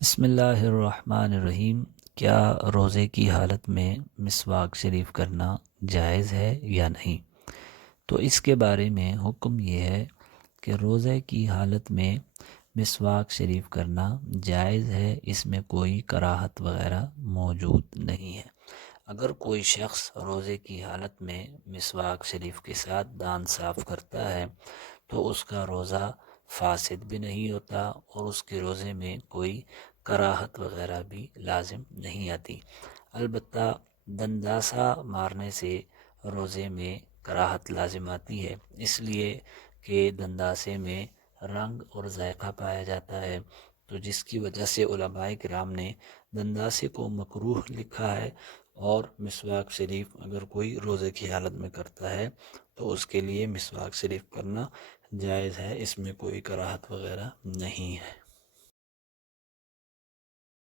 بسم اللہ الرحمن الرحیم۔ کیا روزے کی حالت میں مسواک شریف کرنا جائز ہے یا نہیں؟ تو اس کے بارے میں حکم یہ ہے کہ روزے کی حالت میں مسواک شریف کرنا جائز ہے، اس میں کوئی کراہت وغیرہ موجود نہیں ہے۔ اگر کوئی شخص روزے کی حالت میں مسواک شریف کے ساتھ دانت صاف کرتا ہے تو اس کا روزہ فاسد بھی نہیں ہوتا اور اس کے روزے میں کوئی کراہت وغیرہ بھی لازم نہیں آتی۔ البتہ دنداسا مارنے سے روزے میں کراہت لازم آتی ہے، اس لیے کہ دنداسے میں رنگ اور ذائقہ پایا جاتا ہے، تو جس کی وجہ سے علماء کرام نے دنداسے کو مکروہ لکھا ہے، اور مسواک شریف اگر کوئی روزے کی حالت میں کرتا ہے تو اس کے لیے مسواک شریف کرنا جائز ہے، اس میں کوئی کراہت وغیرہ نہیں ہے۔